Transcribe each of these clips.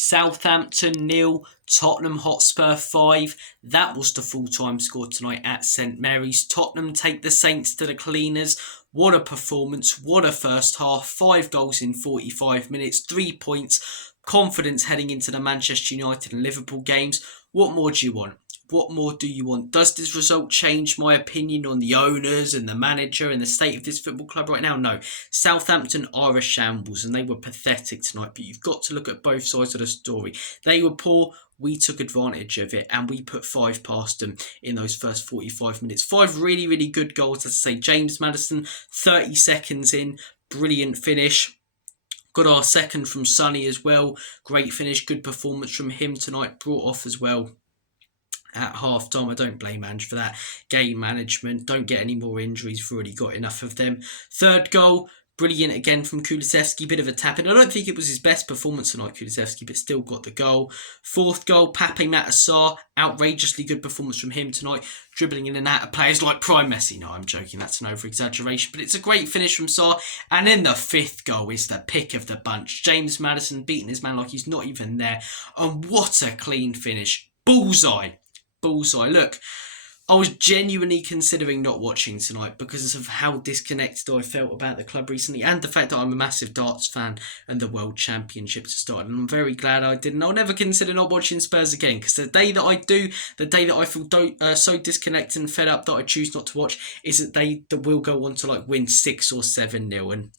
Southampton 0, Tottenham Hotspur 5. That was the full-time score tonight at St Mary's. Tottenham take the Saints to the cleaners. What a performance, what a first half. 5 goals in 45 minutes, 3 points. Confidence heading into the Manchester United and Liverpool games. What more do you want? What more do you want? Does this result change my opinion on the owners and the manager and the state of this football club right now? No. Southampton are a shambles and they were pathetic tonight, but you've got to look at both sides of the story. They were poor, we took advantage of it, and we put 5 past them in those first 45 minutes. 5 really, really good goals, as I say. James Maddison, 30 seconds in, brilliant finish. Got our second from Sonny as well. Great finish, good performance from him tonight. Brought off as well at half time. I don't blame Ange for that. Game management. Don't get any more injuries. We've already got enough of them. Third goal, brilliant again from Kulusevski. Bit of a tap in. I don't think it was his best performance tonight, Kulusevski, but still got the goal. Fourth goal, Maddison. Outrageously good performance from him tonight. Dribbling in and out of players like prime Messi. No, I'm joking. That's an over-exaggeration. But it's a great finish from Sarr. And then the fifth goal is the pick of the bunch. James Maddison beating his man like he's not even there. And what a clean finish. Bullseye. Look, I was genuinely considering not watching tonight because of how disconnected I felt about the club recently and the fact that I'm a massive darts fan and the World Championship to start. And I'm very glad I didn't. I'll never consider not watching Spurs again because the day that I do, the day that I feel so disconnected and fed up that I choose not to watch is that they that will go on to win 6 or 7-0. And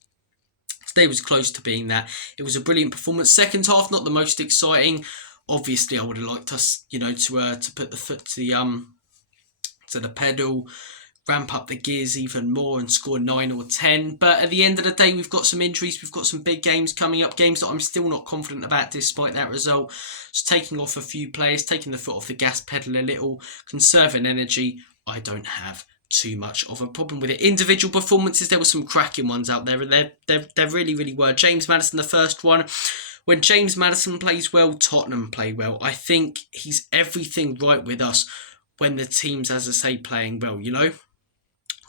today was close to being that. It was a brilliant performance. Second half, not the most exciting. Obviously, I would have liked us, to put the foot to the pedal, ramp up the gears even more and score 9 or 10. But at the end of the day, we've got some injuries. We've got some big games coming up, games that I'm still not confident about despite that result. Just taking off a few players, taking the foot off the gas pedal a little, conserving energy. I don't have too much of a problem with it. Individual performances, there were some cracking ones out there, and there really, really were. James Maddison, the first one. When James Maddison plays well, Tottenham play well. I think he's everything right with us when the team's, as I say, playing well,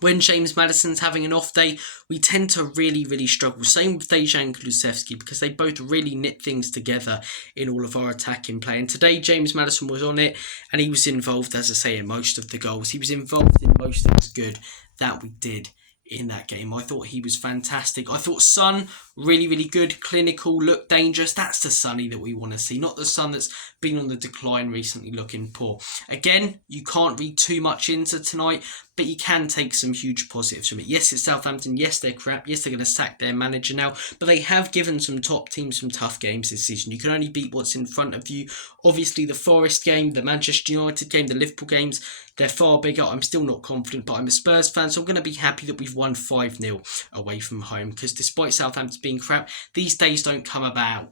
When James Maddison's having an off day, we tend to really, really struggle. Same with Dejan Kulusevski because they both really knit things together in all of our attacking play. And today, James Maddison was on it and he was involved, as I say, in most of the goals. He was involved in most things good that we did in that game. I thought he was fantastic. I thought Son, really, really good, clinical, looked dangerous. That's the Sonny that we want to see, not the Son that's been on the decline recently looking poor. Again, you can't read too much into tonight, but you can take some huge positives from it. Yes, it's Southampton. Yes, they're crap. Yes, they're going to sack their manager now, but they have given some top teams some tough games this season. You can only beat what's in front of you. Obviously, the Forest game, the Manchester United game, the Liverpool games, they're far bigger. I'm still not confident, but I'm a Spurs fan, so I'm going to be happy that we've won 5-0 away from home because despite Southampton being crap, these days don't come about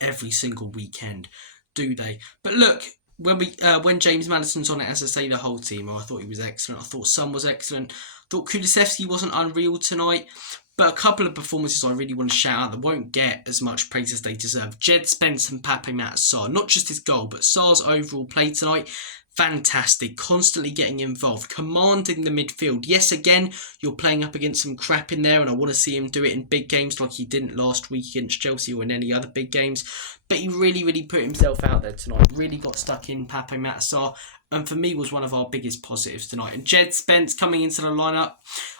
every single weekend, do they? But look, when James Maddison's on it, as I say, the whole team, I thought he was excellent. I thought Son was excellent. I thought Kulusevski wasn't unreal tonight. But a couple of performances I really want to shout out that won't get as much praise as they deserve. Jed Spence and Maddison. Not just his goal, but Sarr's overall play tonight. Fantastic, constantly getting involved, commanding the midfield. Yes, again, you're playing up against some crap in there, and I want to see him do it in big games like he didn't last week against Chelsea or in any other big games. But he really, really put himself out there tonight. Really got stuck in Maddison, and for me was one of our biggest positives tonight. And Jed Spence coming into the lineup,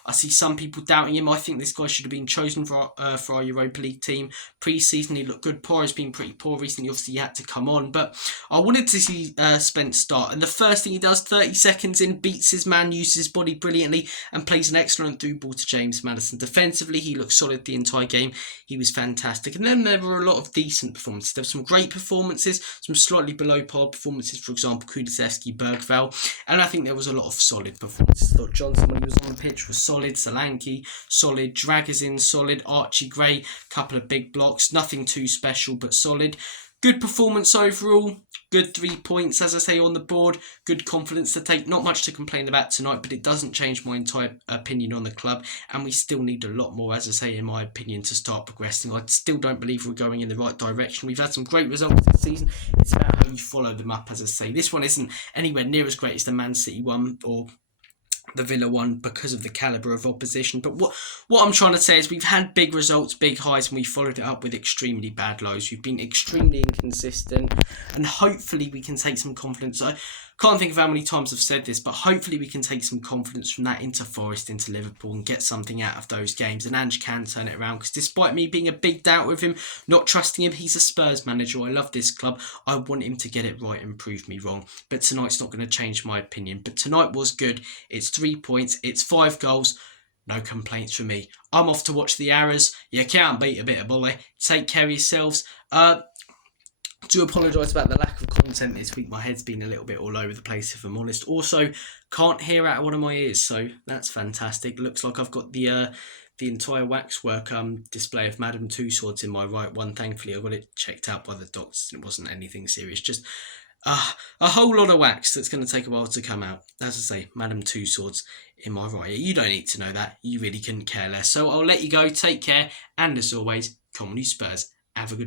I see some people doubting him. I think this guy should have been chosen for our Europa League team. Pre-season, he looked good. Poor has been pretty poor recently. Obviously, he had to come on. But I wanted to see Spence start. And the first thing he does, 30 seconds in, beats his man, uses his body brilliantly, and plays an excellent through ball to James Maddison. Defensively, he looked solid the entire game. He was fantastic. And then there were a lot of decent performances. There were some great performances, some slightly below par performances, for example, Kulusevski, Bergvall. And I think there was a lot of solid performances. I thought Johnson, when he was on the pitch, was solid. Solanke, solid. Dragazin, solid. Archie Gray, couple of big blocks. Nothing too special, but solid. Good performance overall. Good 3 points, as I say, on the board. Good confidence to take. Not much to complain about tonight, but it doesn't change my entire opinion on the club. And we still need a lot more, as I say, in my opinion, to start progressing. I still don't believe we're going in the right direction. We've had some great results this season. It's about how you follow them up, as I say. This one isn't anywhere near as great as the Man City one or the Villa one because of the calibre of opposition. But what I'm trying to say is we've had big results, big highs, and we followed it up with extremely bad lows. We've been extremely inconsistent, and hopefully we can take some confidence. I can't think of how many times I've said this, but hopefully we can take some confidence from that into Forest, into Liverpool, and get something out of those games. And Ange can turn it around, because despite me being a big doubter of him, not trusting him, he's a Spurs manager. I love this club. I want him to get it right and prove me wrong. But tonight's not going to change my opinion. But tonight was good. It's 3 points. It's 5 goals. No complaints from me. I'm off to watch the Arrows. You can't beat a bit of bully. Take care of yourselves. Do apologise about the lack of content this week. My head's been a little bit all over the place, if I'm honest. Also, can't hear out of one of my ears, so that's fantastic. Looks like I've got the entire waxwork display of Madame Two Swords in my right one. Thankfully, I got it checked out by the doctors. It wasn't anything serious. Just a whole lot of wax that's going to take a while to come out. As I say, Madame Two Swords in my right ear. You don't need to know that. You really couldn't care less. So I'll let you go. Take care. And as always, come on, you Spurs. Have a good